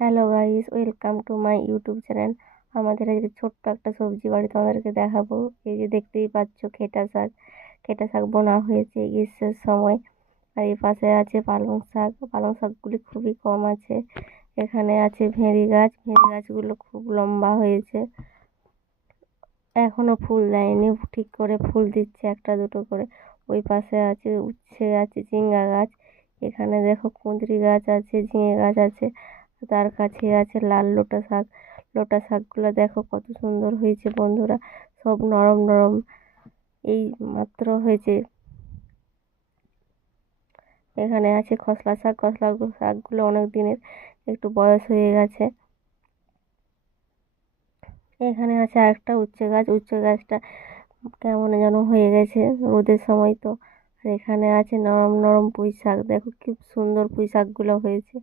Hello guys, welcome to my YouTube channel. আমাদের আজকে ছোট্ট একটা সবজি বাড়ি তোমাদেরকে দেখাবো। এই যে দেখতেই পাচ্ছ, খেটা শাক বোনা হয়েছে গ্রীষ্মের সময়। আর এই পাশে আছে পালং শাকগুলি খুবই কম আছে। এখানে আছে ভেড়ি গাছগুলো খুব লম্বা হয়েছে, এখনো ফুল দেয়নি, ঠিক করে ফুল দিচ্ছে একটা দুটো করে। ওই পাশে আছে উচ্ছে, আছে ঝিঙ্গা গাছ। এখানে দেখো কুঁদরি গাছ আছে, ঝিঙে গাছ আছে। তার কাছে আছে লাল লোটা শাকগুলো দেখো কত সুন্দর হয়েছে বন্ধুরা, সব নরম নরম, এই মাত্র হয়েছে। এখানে আছে খসলা শাকগুলো অনেক দিনের, একটু বয়স হয়ে গেছে। এখানে আছে আরেকটা উচ্ছে গাছটা কেমন যেন হয়ে গেছে রোদের সময় তো। আর এখানে আছে নরম নরম পুঁই শাক, দেখো কি সুন্দর পুঁই শাকগুলো হয়েছে।